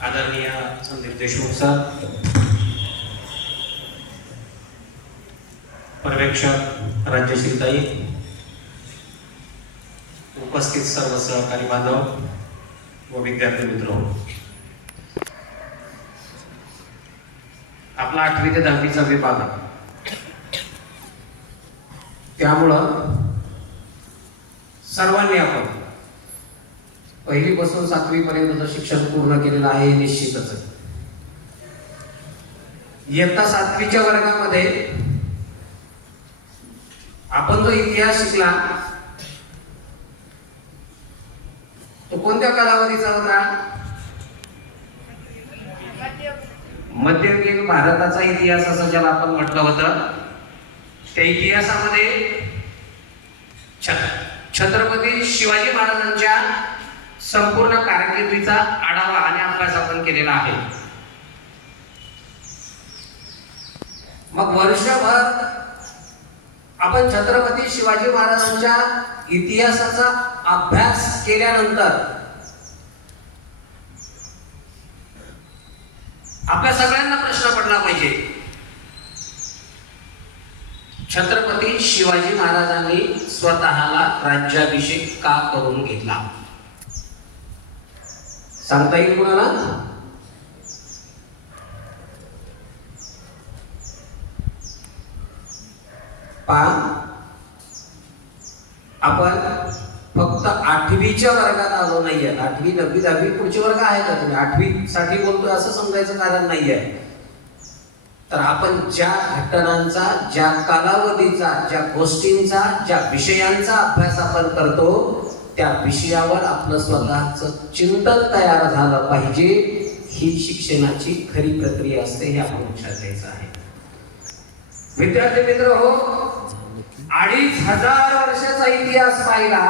आदरणीय संदीप देशमुख सर, पर्यवेक्षक राज्यश्रीताई, उपस्थित सर्व सहकारी बांधव व विद्यार्थी मित्र, आपला 8वी ते 10वीचा विभाग, त्यामुळं सर्वांनी आपण पहिलीपासून 7वी पर्यंतचं शिक्षण पूर्ण केलेलं आहे हे निश्चितच आहे. इयत्ता 7वीच्या वर्गामध्ये आपण जो इतिहास शिकला तो कोणत्या कालावधीचा होता? मध्ययुगीन भारताचा इतिहास असं ज्याला आपण म्हटलं होतं. त्या इतिहासामध्ये छत्रपती शिवाजी महाराजांच्या संपूर्ण कारकिर्दीचा आढावा आणि अभ्यास आपण केलेला आहे. मग वर्षभर आपण छत्रपती शिवाजी महाराजांच्या इतिहासाचा अभ्यास केल्यानंतर आपल्या सगळ्यांना प्रश्न पडला पाहिजे, छत्रपती शिवाजी महाराजांनी स्वतःला राज्याभिषेक का करून घेतला? सांगता येईल कुणाला? आपण फक्त 8वीच्या वर्गात आलो नाहीये. 8वी 9वी 10वी पुढचे वर्ग आहे का? तुम्ही 8वी साठी बोलतोय असं समजायचं कारण नाहीये. तर आपण ज्या घटनांचा, ज्या कालावधीचा, ज्या गोष्टींचा, ज्या विषयांचा अभ्यास आपण करतो त्या विषयावर आपलं स्वतःचं चिंतन तयार झालं पाहिजे. ही शिक्षणाची खरी प्रक्रिया असते, हे आपण लक्षात घ्यायचं आहे. विद्यार्थी मित्र हो, 2500 वर्षाचा इतिहास पाहिला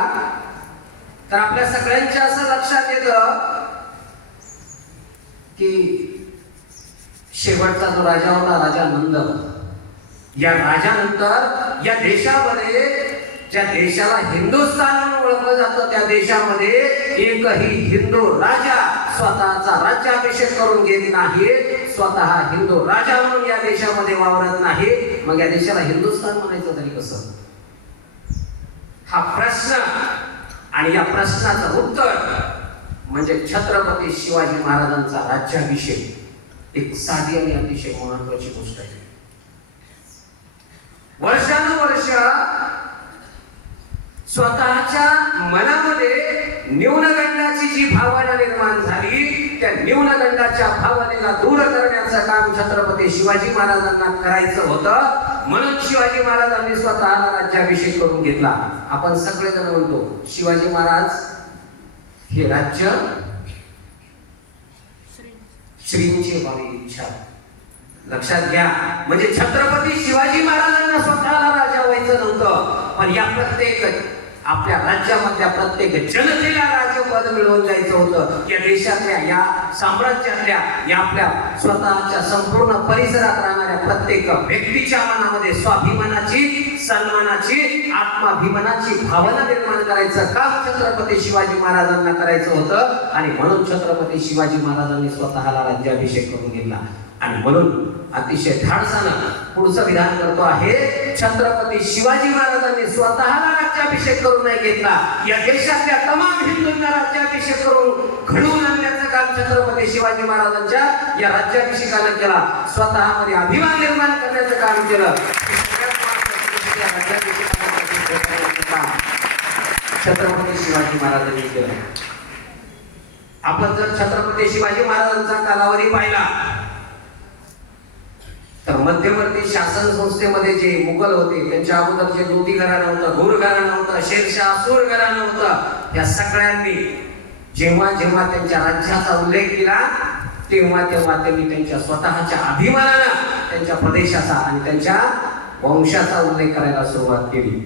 तर आपल्या सगळ्यांच्या असं लक्षात येतं की शेवटचा जो राजा होता, राजा नंद, या राजानंतर या देशामध्ये, ज्या देशाला हिंदुस्थान म्हणून ओळखलं जातं, त्या देशामध्ये एकही हिंदू राजा स्वतःचा राज्याभिषेक करून घेत नाही. स्वतः हिंदू राजा म्हणून या देशामध्ये वावरत नाही. मग या देशाला हिंदुस्थान म्हणायचं तरी कसं? हा प्रश्न आणि या प्रश्नाचं उत्तर म्हणजे छत्रपती शिवाजी महाराजांचा राज्याभिषेक. एक साधी आणि अतिशय महत्वाची गोष्ट आहे. वर्षानुवर्ष स्वतःच्या मनामध्ये न्यूनगंडाची जी भावना निर्माण झाली, त्या न्यूनगंडाच्या भावनेला दूर करण्याचं काम छत्रपती शिवाजी महाराजांना करायचं होतं. म्हणून शिवाजी महाराजांनी स्वतःला राज्याभिषेक करून घेतला. आपण सगळेजण म्हणतो शिवाजी महाराज हे राज्य श्रींची व्हावी इच्छा. लक्षात घ्या, म्हणजे छत्रपती शिवाजी महाराजांना स्वतःला राजा व्हायचं नव्हतं, पण या प्रत्येक आपल्या राज्यामधल्या प्रत्येक जनतेला राज्यपद मिळवून जायचं होतं. या देशातल्या, या साम्राज्यातल्या, या आपल्या स्वतःच्या संपूर्ण परिसरात राहणाऱ्या प्रत्येक व्यक्तीच्या मनामध्ये स्वाभिमानाची, सन्मानाची, आत्माभिमानाची भावना निर्माण करायचं काम छत्रपती शिवाजी महाराजांना करायचं होतं. आणि म्हणून छत्रपती शिवाजी महाराजांनी स्वतःला राज्याभिषेक करून घेतला. आणि म्हणून अतिशय धाडसानं पुढचं विधान करतो आहे, छत्रपती शिवाजी महाराजांनी स्वतःला राज्याभिषेक करून नाही घेतला, या देशातल्या तमाम हिंदूंना राज्याभिषेक करून घडवून आणण्याचं काम छत्रपती शिवाजी महाराजांच्या या राज्याभिषेकानं केला. स्वतःमध्ये अभिमान निर्माण करण्याचं काम केलं. छत्रपती शिवाजी महाराजांनी केलं. आपण जर छत्रपती शिवाजी महाराजांचा कालावधी पाहिला तर मध्यवर्ती शासन संस्थेमध्ये जे मुघल होते, त्यांच्या अगोदर जे लोधी घराणं होतं, घोर घराणं होतं, शेरशाह सूर घराणं होतं, या सगळ्यांनी जेव्हा जेव्हा त्यांच्या राज्याचा उल्लेख केला तेव्हा तेव्हा त्यांनी त्यांच्या स्वतःच्या अभिमानानं त्यांच्या प्रदेशाचा आणि त्यांच्या वंशाचा उल्लेख करायला सुरुवात केली.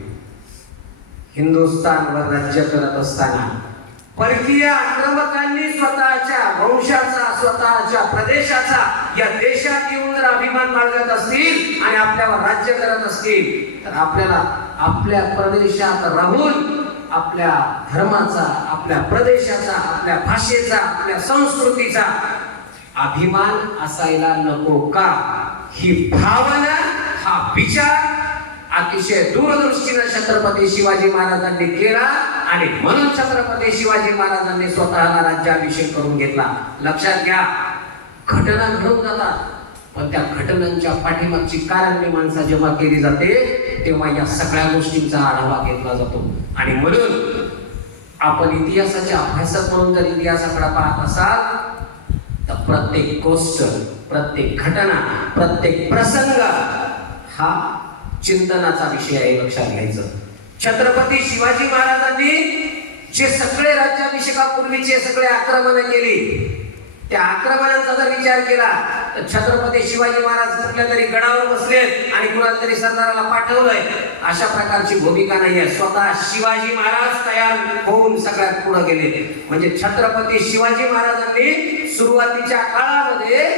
हिंदुस्थानवर राज्य करत असताना परकीय आक्रमकांनी स्वतःच्या वंशाचा, स्वतःच्या प्रदेशाचा या देशात येऊन जर अभिमान बाळगत असतील आणि आपल्यावर राज्य करत असतील तर आपल्याला आपल्या प्रदेशात राहून आपल्या धर्माचा, आपल्या प्रदेशाचा, आपल्या भाषेचा, आपल्या संस्कृतीचा अभिमान असायला नको का? ही भावना, हा विचार अतिशय दूरदृष्टीने छत्रपती शिवाजी महाराजांनी केला आणि म्हणून छत्रपती शिवाजी महाराजांनी स्वतःला राज्याभिषेक करून घेतला. लक्षात घ्या, घटना घडून जातात, पण त्या घटनांच्या पाठीमागची कारणमीमांसा जेव्हा केली जाते तेव्हा या सगळ्या गोष्टींचा आढावा घेतला जातो. आणि म्हणून आपण इतिहासाच्या अभ्यासक म्हणून जर इतिहासाकडे पाहत असाल तर प्रत्येक गोष्ट, प्रत्येक घटना, प्रत्येक प्रसंग हा चिंतनाचा विषय आहे. लक्षात घ्यायचं, छत्रपती शिवाजी महाराजांनी जे सगळे राज्याभिषेकापूर्वीचे सगळे आक्रमण केली, त्या आक्रमणांचा जर विचार केला तर छत्रपती शिवाजी महाराज कुठल्या तरी गडावर बसलेत आणि कुणाला तरी सरदाराला पाठवलंय अशा प्रकारची भूमिका नाहीये. स्वतः शिवाजी महाराज तयार होऊन सगळ्यात पुढे गेले. म्हणजे छत्रपती शिवाजी महाराजांनी सुरुवातीच्या काळामध्ये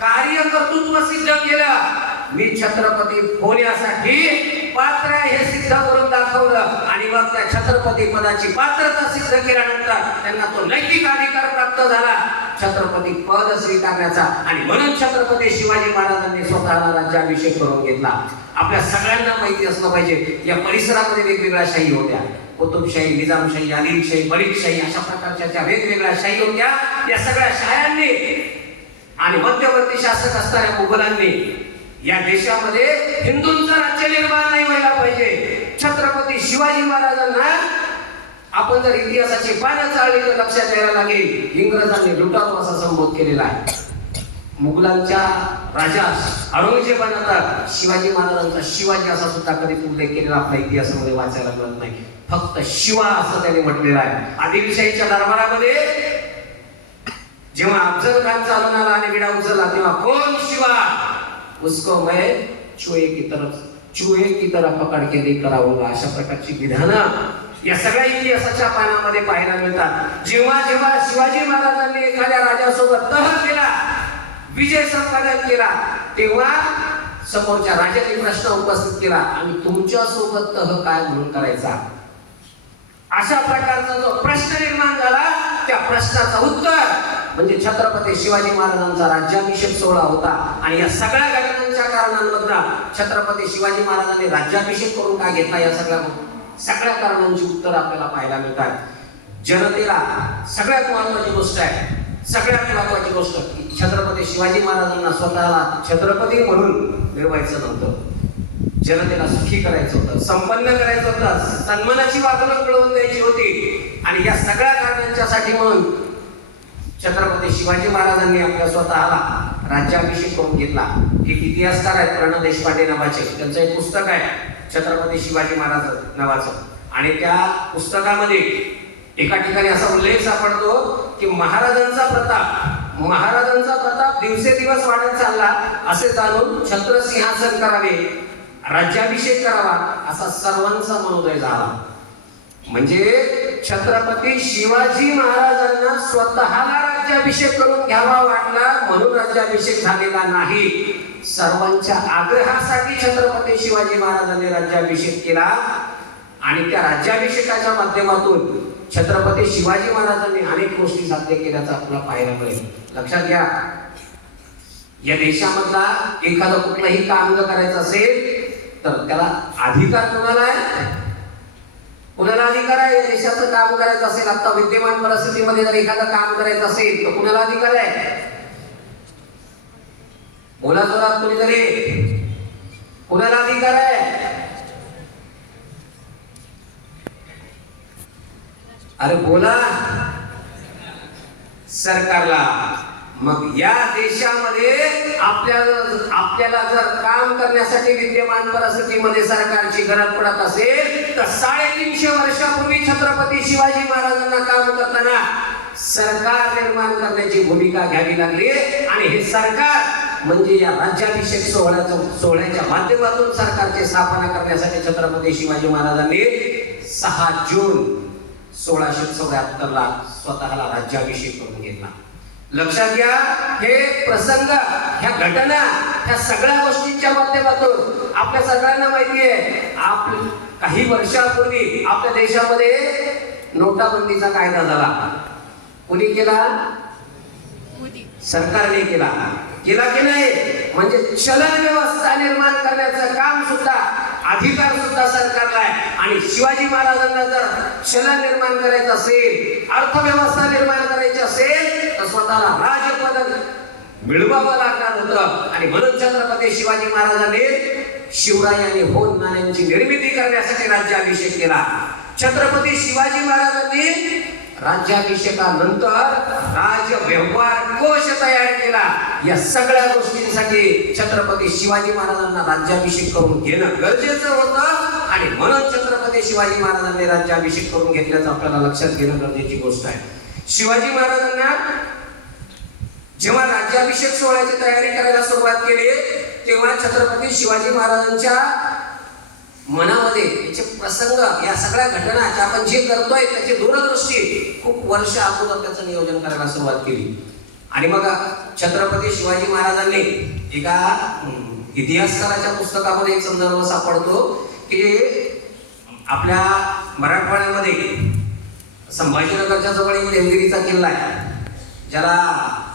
कार्यकर्तृत्व सिद्ध केलं. मी छत्रपती होण्यासाठी पात्र आहे हे सिद्ध करून दाखवलं आणि मग त्या छत्रपती पदाची पात्रता सिद्ध केल्यानंतर त्यांना तो नैतिक अधिकार प्राप्त झाला छत्रपती पद स्वीकारण्याचा. आणि म्हणून छत्रपती शिवाजी महाराजांनी स्वतःला राज्याभिषेक करून घेतला. आपल्या सगळ्यांना माहिती असलं पाहिजे, या परिसरामध्ये वेगवेगळ्या शाही होत्या. कुतुबशाही, निजामशाही, आदिलशाही, मलिकशाही अशा प्रकारच्या ज्या वेगवेगळ्या शाही होत्या, या सगळ्या शाह्यांनी आणि मध्यवर्ती शासक असणाऱ्या मुघलांनी या देशामध्ये हिंदूंचं राज्य निर्माण नाही व्हायला पाहिजे. छत्रपती शिवाजी महाराजांना आपण जर इतिहासाची पानं चाळली तर लक्षात यायला लागेल, इंग्रजांनी लुटारू असा संबोध केलेला आहे. मुघलांच्या राजा औरंगजेबानं शिवाजी महाराजांचा शिवाजी असा सुद्धा कधी उल्लेख केलेला आपल्या इतिहासामध्ये वाचायला मिळत नाही. फक्त शिवा असं त्यांनी म्हटलेलं आहे. आदिलशाहीच्या दरबारामध्ये जेव्हा अफजल खान चालून आला आणि विडा उचलला तेव्हा कोण शिवा, उसको मैं चूहे की तरह पकड़ के लेकर आऊंगा, अशा प्रकारची विधानं या सगळ्या इतिहासाच्या पानामध्ये पाहायला मिळतात. जेव्हा जेव्हा शिवाजी महाराजांनी एखाद्या राजासोबत तह केला, विजय संपादन केला, तेव्हा समोरच्या राजाने प्रश्न उपस्थित केला, आणि तुमच्या सोबत तह काय म्हणून करायचा, अशा प्रकारचा जो प्रश्न निर्माण झाला त्या प्रश्नाचं उत्तर म्हणजे छत्रपती शिवाजी महाराजांचा राज्याभिषेक सोहळा होता. आणि या सगळ्या घटनांच्या कारणांमधून छत्रपती शिवाजी महाराजांनी राज्याभिषेक करून का घेतला, या सगळ्या कारणांची उत्तर आपल्याला पाहायला मिळतात. जनतेला सगळ्यात महत्वाची गोष्ट आहे, सगळ्यात महत्वाची गोष्ट छत्रपती शिवाजी महाराजांना स्वतःला छत्रपती म्हणून मिळवायचं नव्हतं. जनतेला सुखी करायचं होतं, संपन्न करायचं होतं, सन्मानाची वागणूक मिळवून द्यायची होती. आणि या सगळ्या कारणांच्यासाठी म्हणून छत्रपती शिवाजी महाराजांनी आपल्या स्वतःला राज्याभिषेक करून घेतला. एक इतिहासकार आहेत प्रणव देशपांडे नावाचे, त्यांचं एक पुस्तक आहे छत्रपती शिवाजी महाराज नावाचं. आणि त्या पुस्तकामध्ये एका ठिकाणी असा उल्लेख सापडतो की महाराजांचा प्रताप दिवसेदिवस वाढत चालला, असे जाणून छत्रसिंहासन करावे, राज्याभिषेक करावा असा सर्वांचा मनोदय झाला. म्हणजे छत्रपती शिवाजी महाराजांना स्वतःला राज्याभिषेक करून घ्यावा वाटला म्हणून राज्याभिषेक झालेला नाही. सर्वांच्या आग्रहासाठी छत्रपती शिवाजी महाराजांनी राज्याभिषेक केला. आणि त्या राज्याभिषेकाच्या माध्यमातून छत्रपती शिवाजी महाराजांनी अनेक गोष्टी साध्य केल्याचं आपल्याला पाहायला मिळेल. लक्षात घ्या, या देशामधला एखादं कुठलंही काम जर करायचं असेल तर त्याला अधिकार कोणाला आहे? कुणाला अधिकार आहे? देशाचं काम करायचं असेल, आता विद्यमान परिस्थितीमध्ये जर एखादं काम करायचं असेल तर कुणाला अधिकार आहे? बोला जोरात कोणीतरी, कुणाला अधिकार आहे? अरे बोला, सरकारला. मग या देशामध्ये आपल्याला जर काम करण्यासाठी विद्यमान परिस्थितीमध्ये सरकारची गरज पडत असेल तर 350 वर्षापूर्वी छत्रपती शिवाजी महाराजांना काम करताना सरकार निर्माण करण्याची भूमिका घ्यावी लागली. आणि हे सरकार म्हणजे या राज्याभिषेक सोहळ्याच्या माध्यमातून सरकारची स्थापना करण्यासाठी छत्रपती शिवाजी महाराजांनी 6 जून 1674 स्वतःला राज्याभिषेक करून घेतला. लक्षात घ्या, हे प्रसंग, ह्या घटना, ह्या सगळ्या गोष्टींच्या माध्यमातून आपल्या सगळ्यांना माहिती आहे, काही वर्षापूर्वी आपल्या देशामध्ये नोटाबंदीचा कायदा झाला. कोणी केला? सरकारने केला की नाही, म्हणजे चलन व्यवस्था निर्माण करण्याचं काम सुद्धा, अधिकार सुद्धा सरकारला आहे. आणि शिवाजी महाराजांना जर चलन निर्माण करायचं असेल, अर्थव्यवस्था निर्माण करायची असेल, तर स्वतःला राजपद मिळवावं लागणार होतं. आणि म्हणून छत्रपती शिवाजी महाराजांनी शिवरायांनी होन नाण्यांची निर्मिती करण्यासाठी राज्याभिषेक केला. छत्रपती शिवाजी महाराजांनी राज्याभिषेकानंतर राज व्यवहार कोश तयार केला. या सगळ्या गोष्टींसाठी छत्रपती शिवाजी महाराजांना राज्याभिषेक करून घेणं गरजेचं होतं. आणि म्हणून छत्रपती शिवाजी महाराजांनी राज्याभिषेक करून घेतल्याचं आपल्याला लक्षात घेणं गरजेची गोष्ट आहे. शिवाजी महाराजांना जेव्हा राज्याभिषेक सोहळ्याची तयारी करायला सुरुवात केली, तेव्हा छत्रपती शिवाजी महाराजांच्या मनामध्ये याचे प्रसंग, या सगळ्या घटना आपण जे करतोय त्याची दूरदृष्टी खूप वर्ष अगोदर त्याचं नियोजन करायला सुरुवात केली. आणि मग छत्रपती शिवाजी महाराजांनी एका इतिहासकाराच्या पुस्तकामध्ये एक संदर्भ सापडतो की आपल्या मराठवाड्यामध्ये संभाजीनगरच्या जवळ एक देवगिरीचा किल्ला आहे, ज्याला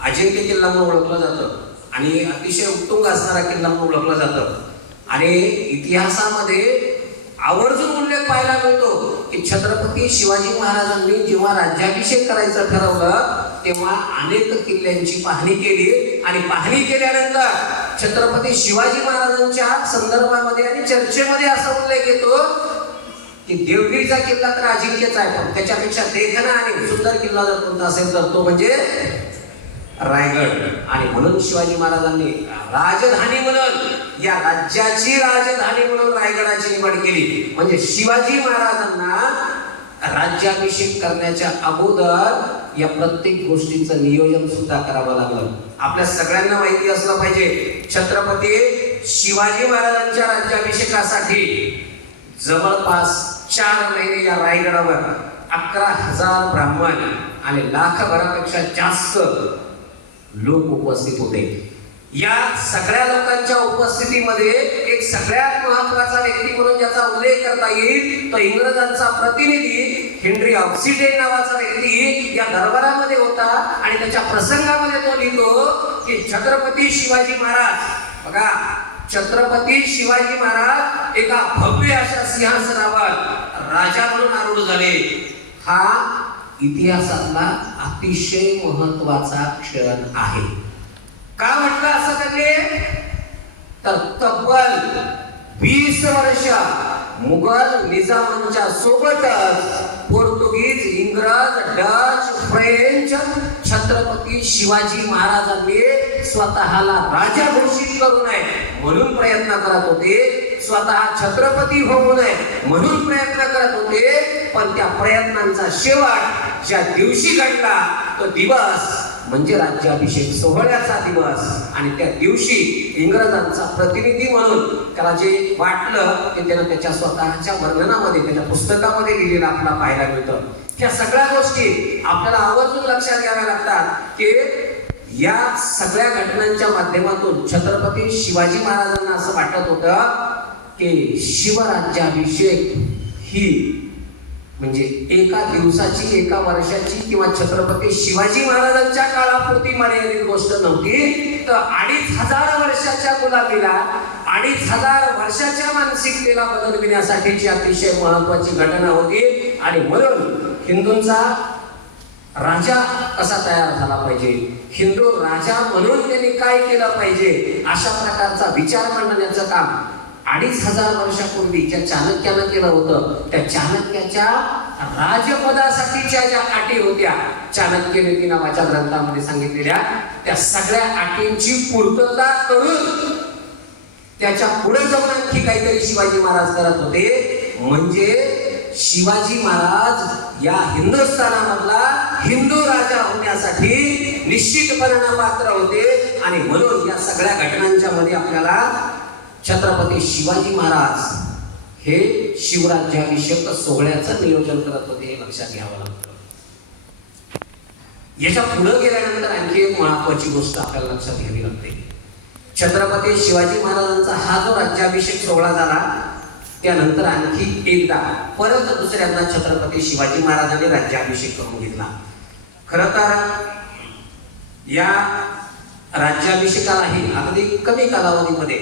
अजिंक्य किल्ला म्हणून ओळखलं जातं आणि अतिशय उत्तुंग असणारा किल्ला म्हणून ओळखलं जातं. आणि इतिहासामध्ये आवर्जून उल्लेख पाहायला मिळतो की छत्रपती शिवाजी महाराजांनी जेव्हा राज्याभिषेक करायचं ठरवलं, तेव्हा अनेक किल्ल्यांची पाहणी केली. आणि पाहणी केल्यानंतर छत्रपती शिवाजी महाराजांच्या संदर्भामध्ये आणि चर्चेमध्ये असा उल्लेख येतो की देवगिरीचा किल्ला तर अजिंक्यच आहे, पण त्याच्यापेक्षा देखणा आणि सुंदर किल्ला जर कोणता असेल तर तो म्हणजे रायगड. आणि म्हणून शिवाजी महाराजांनी राजधानी म्हणून, या राज्याची राजधानी म्हणून रायगडाची निवड केली. म्हणजे शिवाजी महाराजांना राज्याभिषेक करण्याच्या अगोदर या प्रत्येक गोष्टीचं नियोजन सुद्धा करावं लागलं. आपल्या सगळ्यांना माहिती असलं पाहिजे, छत्रपती शिवाजी महाराजांच्या राज्याभिषेकासाठी जवळपास 4 महिने या रायगडावर 11,000 ब्राह्मण आणि लाखभरापेक्षा जास्त लोक उपस्थित होते. या सगळ्या लोकांच्या उपस्थितीमध्ये एक सगळ्यात महत्वाचा व्यक्ती म्हणून ज्याचा उल्लेख करता येईल तो इंग्रजांचा प्रतिनिधी हेनरी ऑक्सिडेन नावाचा व्यक्ती या दरबारामध्ये होता. आणि त्याच्या प्रसंगामध्ये तो लिहितो की छत्रपती शिवाजी महाराज, बघा, छत्रपती शिवाजी महाराज एका भव्य अशा सिंहासनावर राजा म्हणून आरूढ झाले. हा इतिहासातला अतिशय महत्वाचा क्षण आहे. का म्हटलं असं त्यांनी? तर तब्बल 20 वर्ष मुघल निजामांच्या सोबतच पोर्तुगीज, इंग्रज, डच, फ्रेंच छत्रपती शिवाजी महाराजांनी स्वतःला राजा घोषित करू नये म्हणून प्रयत्न करत होते. स्वतः छत्रपती होऊ नये म्हणून प्रयत्न करत होते. पण त्या प्रयत्नांचा शेवट ज्या दिवशी घडला तो दिवस म्हणजे राज्याभिषेक सोहळ्याचा दिवस. आणि त्या दिवशी इंग्रजांचा प्रतिनिधी म्हणून त्याला जे वाटलं ते त्यानं त्याच्या स्वतःच्या वर्णनामध्ये, त्याच्या पुस्तकामध्ये लिहिलेलं आपल्याला पाहायला मिळतं. ह्या सगळ्या गोष्टी आपल्याला आवर्जून लक्षात घ्याव्या लागतात की या सगळ्या घटनांच्या माध्यमातून छत्रपती शिवाजी महाराजांना असं वाटत होतं की शिवराज्याभिषेक ही म्हणजे एका दिवसाची, एका वर्षाची किंवा छत्रपती शिवाजी महाराजांच्या काळापुरती मर्यादित गोष्ट नव्हती, तर 2500 वर्षाच्या गुलामीला, 2500 वर्षाच्या मानसिकतेला बदलविण्यासाठीची अतिशय महत्वाची घटना होती. आणि म्हणून हिंदूंचा राजा कसा तयार झाला पाहिजे, हिंदू राजा म्हणून त्यांनी काय केलं पाहिजे, अशा प्रकारचा विचार मांडण्याचं काम 2500 वर्षापूर्वी ज्या चाणक्यानं केलं होतं, त्या चाणक्याच्या राजपदासाठीच्या ज्या अटी होत्या, चाणक्य नीती नावाच्या ग्रंथामध्ये सांगितलेल्या, त्या सगळ्या अटींची पूर्तता करून त्याच्या पुढे जाऊन आणखी काहीतरी शिवाजी महाराज करत होते. म्हणजे शिवाजी महाराज या हिंदुस्थानामधला हिंदू राजा होण्यासाठी निश्चितपणे पात्र होते. आणि म्हणून या सगळ्या घटनांच्या मध्ये आपल्याला छत्रपती शिवाजी महाराज हे शिवराज्याभिषेक सोहळ्याचं नियोजन करत होते हे लक्षात घ्यावं लागतं. याच्या पुढे गेल्यानंतर आणखी एक महत्वाची गोष्ट आपल्याला लक्षात घ्यावी लागते. छत्रपती शिवाजी महाराजांचा हा जो राज्याभिषेक सोहळा झाला, त्यानंतर आणखी एकदा परत दुसऱ्यांदा छत्रपती शिवाजी महाराजांनी राज्याभिषेक करून घेतला. खरं तर या राज्याभिषेकालाही अगदी कमी कालावधीमध्ये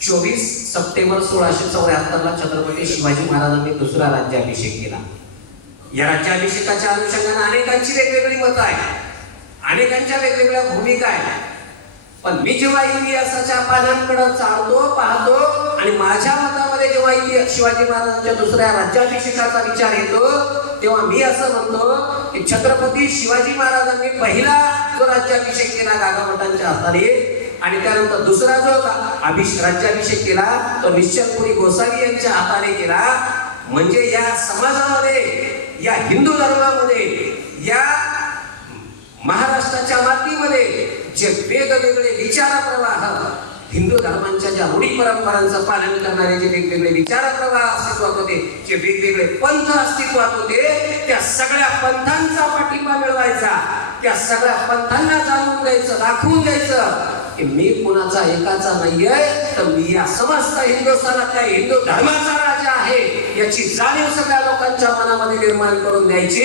24 सप्टेंबर 1674 ला छत्रपती शिवाजी महाराजांनी दुसरा राज्याभिषेक केला. या राज्याभिषेकाच्या अनुषंगाने अनेकांची वेगवेगळी मतं आहे, अनेकांच्या वेगवेगळ्या भूमिका आहेत. पण मी जेव्हा इतिहासाच्या पानांकडे चालतो पाहतो आणि माझ्या मतामध्ये जेव्हा शिवाजी महाराजांच्या दुसऱ्या राज्याभिषेकाचा विचार येतो तेव्हा मी असं म्हणतो की छत्रपती शिवाजी महाराजांनी पहिला जो राज्याभिषेक केला गागाभट्टांच्या हाताने आणि त्यानंतर दुसरा जो राज्याभिषेक केला तो निश्चलपुरी गोसावी यांच्या हाताने केला. म्हणजे या समाजामध्ये, या हिंदू धर्मामध्ये, या महाराष्ट्राच्या मातीमध्ये जे वेगवेगळे विचार प्रवाह, हिंदू धर्मांच्या ज्या रूढी परंपरांचं पालन करणारे जे वेगवेगळे विचार प्रवाह अस्तित्वात होते, जे वेगवेगळे पंथ अस्तित्वात होते, त्या सगळ्या पंथांचा पाठिंबा मिळवायचा, त्या सगळ्या पंथांना जाणून द्यायचं, दाखवून द्यायचं की मी कुणाचा एकाचा नाहीये, तर मी या समस्त हिंदुस्थानातल्या हिंदू धर्माचा राजा आहे याची जाणीव सगळ्या लोकांच्या मनामध्ये निर्माण करून द्यायची.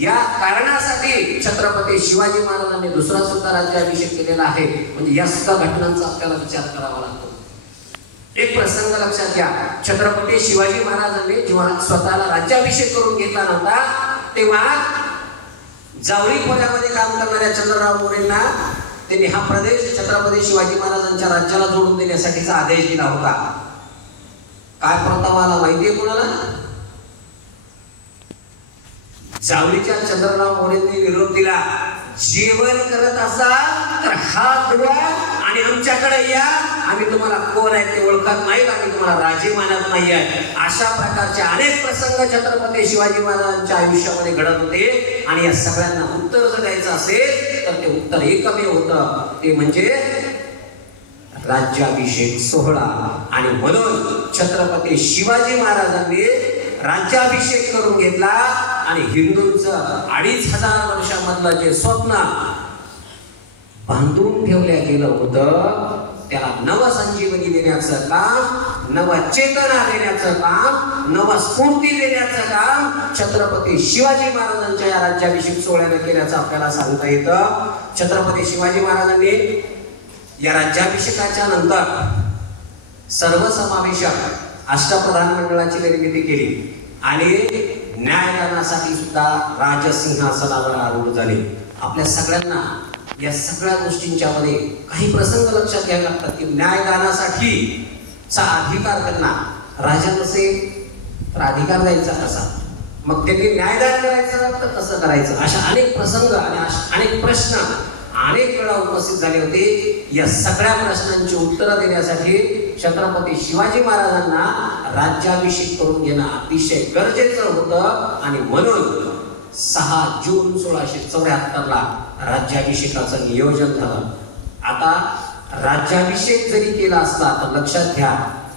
या कारणासाठी छत्रपती शिवाजी महाराजांनी दुसरा सुद्धा राज्याभिषेक केलेला आहे. म्हणजे या सुद्धा घटनांचा आपल्याला विचार करावा लागतो. एक प्रसंग लक्षात घ्या, छत्रपती शिवाजी महाराजांनी जेव्हा स्वतःला राज्याभिषेक करून घेतला नव्हता तेव्हा जावळी खोऱ्यामध्ये काम करणाऱ्या चंद्रराव मोरेंना त्यांनी हा प्रदेश छत्रपती शिवाजी महाराजांच्या राज्याला जोडून देण्यासाठीचा आदेश दिला होता. काय प्रतावाला माहितीये कोणाला? जावळीच्या चंद्रराव मोरेंनी विरोध दिला. जेवण करत असाल तर हात धुवा आणि आमच्याकडे या, आम्ही तुम्हाला कोण आहे ते ओळखत नाहीत, आम्ही तुम्हाला राजे मानत नाही आहे. अशा प्रकारचे अनेक प्रसंग छत्रपती शिवाजी महाराजांच्या आयुष्यामध्ये घडत होते. आणि या सगळ्यांना उत्तर जर द्यायचं असेल तर ते उत्तर एकमेव होतं, ते म्हणजे राज्याभिषेक सोहळा. आणि म्हणून छत्रपती शिवाजी महाराजांनी राज्याभिषेक करून घेतला आणि हिंदूंचं 2500 वर्षामधलं जे स्वप्न बांधून ठेवल्या गेलं होतं त्याला नवसंजीवनी देण्याचं काम, नवचेतना देण्याचं काम, नवस्फूर्ती देण्याचं काम छत्रपती शिवाजी महाराजांच्या या राज्याभिषेक सोहळ्याने केल्याचं आपल्याला सांगता येतं. छत्रपती शिवाजी महाराजांनी या राज्याभिषेकाच्या नंतर सर्वसमावेशक अष्टप्रधान मंडळाची निर्मिती केली आणि न्यायदानासाठी सुद्धा राजसिंहासनावर आरूढ झाले. आपल्या सगळ्यांना या सगळ्या गोष्टींच्या मध्ये काही प्रसंग लक्षात घ्यावे लागतात की न्यायदानासाठी चा अधिकार त्यांना, राजा नसेल तर अधिकार द्यायचा कसा, मग त्यांनी न्यायदान करायचं तर कसं करायचं, अशा अनेक प्रसंग आणि अनेक प्रश्न अनेक वेळा उपस्थित झाले होते. या सगळ्या प्रश्नांची उत्तरं देण्यासाठी छत्रपती शिवाजी महाराजांना राज्याभिषेक करून घेणं अतिशय गरजेचं होतं. आणि म्हणून 6 जून 1674 ला राज्याभिषेकाचं नियोजन झालं. आता राज्याभिषेक जरी केला असला तर लक्षात घ्या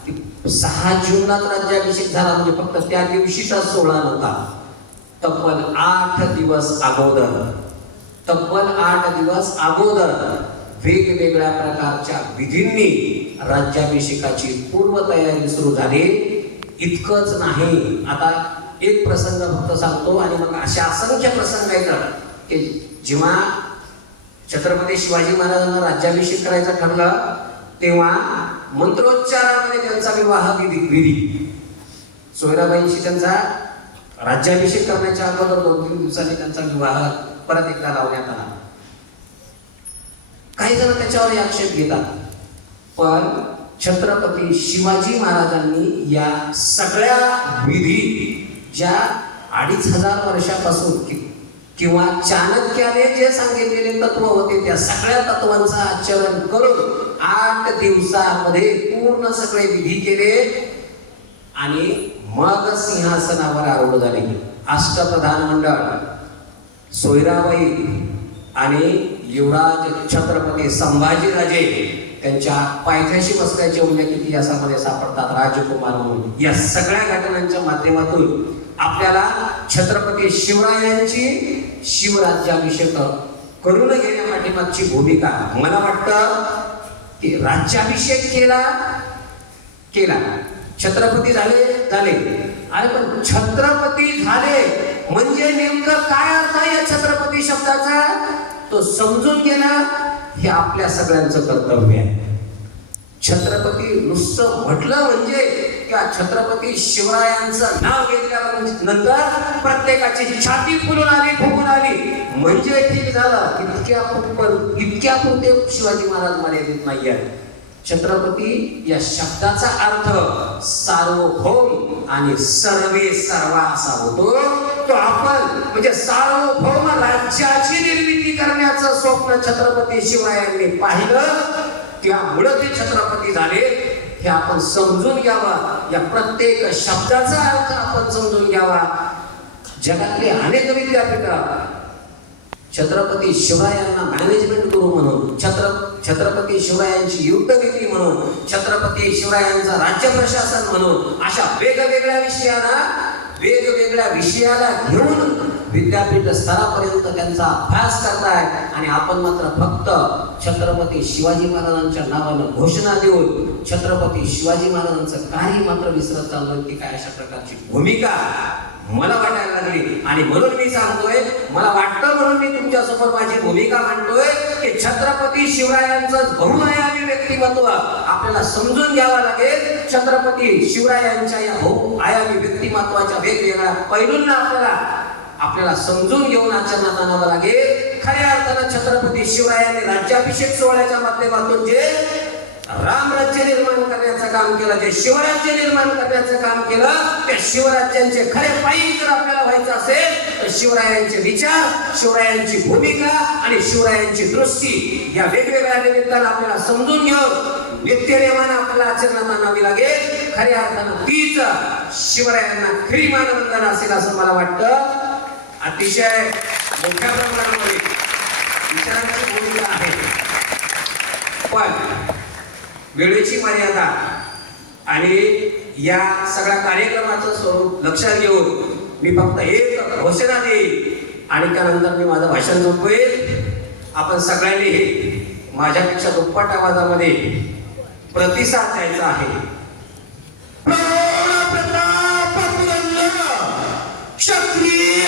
की 6 जूनलाच राज्याभिषेक झाला म्हणजे फक्त त्या दिवशीचा सोहळा नव्हता. तब्बल 8 दिवस अगोदर वेगवेगळ्या प्रकारच्या विधींनी राज्याभिषेकाची पूर्वतयारी सुरू झाली. इतकंच नाही, आता एक प्रसंग फक्त सांगतो आणि मग अशा असंख्य प्रसंग आहेत की जेव्हा छत्रपती शिवाजी महाराजांना राज्याभिषेक करायचं ठरलं तेव्हा मंत्रोच्चारामध्ये त्यांचा विवाह विधी सोयराबाईंशी त्यांचा राज्याभिषेक करण्याच्या अगोदर 2-3 दिवसांनी त्यांचा विवाह परत एकदा लावण्यात आला. काही जण त्याच्यावर आक्षेप घेतात, पण छत्रपती शिवाजी महाराजांनी या सगळ्या विधी ज्या 2500 वर्षापासून किंवा चाणक्याने जे सांगितलेले तत्व होते त्या सगळ्या तत्वांचं आचरण करून 8 दिवसामध्ये पूर्ण सगळे विधी केले आणि मग सिंहासनावर आरूढ झाले. अष्टप्रधान मंडळ सोयराबाई आणि युवराज छत्रपती संभाजीराजे त्यांच्या पायथ्याशी बसल्याचे उल्लेख इतिहासामध्ये सापडतात राजकुमार म्हणून. या सगळ्या घटनांच्या माध्यमातून आपल्याला छत्रपती शिवरायांची शिवराज्याभिषेक करून घेण्यापाठीमागची भूमिका, मला वाटतं की राज्याभिषेक केला छत्रपती झाले अरे पण छत्रपती झाले म्हणजे नेमकं काय अर्थ आहे या छत्रपती शब्दाचा, तो समजून घेणं हे आपल्या सगळ्यांचं कर्तव्य आहे. छत्रपती नुसतं म्हटलं म्हणजे त्या छत्रपती शिवरायांचं नाव घेतल्यानंतर प्रत्येकाची छाती फुलून आली, फुगून आली म्हणजे ठीक झालं. इतक्या पुरते शिवाजी महाराज मर्यादित नाहीये. छत्रपती या शब्दाचा अर्थ सार्वभौम आणि सर्वे सर्वा असा होतो. तो आपण म्हणजे सार्वभौम राज्याची निर्मिती करण्याचं स्वप्न छत्रपती शिवरायांनी पाहिलं, त्यामुळे ते छत्रपती झाले. हे आपण समजून घ्यावं. या प्रत्येक शब्दाचा अर्थ आपण समजून घ्यावा. जगातले अनेक विद्यापीठ छत्रपती शिवरायांना मॅनेजमेंट गुरु म्हणून, छत्रपती शिवरायांची युद्धनीती म्हणून, छत्रपती शिवरायांचं राज्य प्रशासन म्हणून अशा वेगवेगळ्या विषयाला घेऊन विद्यापीठ स्तरापर्यंत त्यांचा अभ्यास करताय. आणि आपण मात्र फक्त छत्रपती शिवाजी महाराजांच्या नावानं घोषणा देऊन छत्रपती शिवाजी महाराजांचं काही मात्र विसरत चाललोय. की काय अशा प्रकारची भूमिका मला वाटायला लागली. आणि म्हणून मी सांगतोय, मला वाटतं म्हणून मी तुमच्या समोर माझी भूमिका मांडतोय की छत्रपती शिवरायांचं बहुआयामी व्यक्तिमत्व आपल्याला समजून घ्यावं लागेल. छत्रपती शिवरायांच्या या बहुआयामी व्यक्तिमत्वाच्या वेगवेगळ्या पैलूंना आपल्याला समजून घेऊन आचरणात आणावं लागेल. खऱ्या अर्थानं छत्रपती शिवरायांनी राज्याभिषेक सोहळ्याच्या माध्यमातून जे रामराज्य निर्माण करण्याचं काम केलं, जे शिवराज्य निर्माण करण्याचं काम केलं, त्या शिवराज्यांचे खरे पायी जर आपल्याला व्हायचं असेल तर शिवरायांचे विचार, शिवरायांची भूमिका आणि शिवरायांची दृष्टी या वेगवेगळ्या निमित्तानं आपल्याला समजून घेऊन नित्यनेमानं आपल्याला आचरणात आणावी लागेल. खऱ्या अर्थानं तीच शिवरायांना खरी मानवंदना असेल असं मला वाटतं. अतिशय मोठ्या प्रमाणामध्ये विचारांची भूमिका आहे, पण वेळेची मर्यादा आणि या सगळ्या कार्यक्रमाचं स्वरूप लक्षात घेऊन मी फक्त एक घोषणा देईन आणि त्यानंतर मी माझं भाषण संपवेल. आपण सगळ्यांनी हे माझ्यापेक्षा दुप्पट आवाजामध्ये प्रतिसाद द्यायचा आहे. क्षत्रिय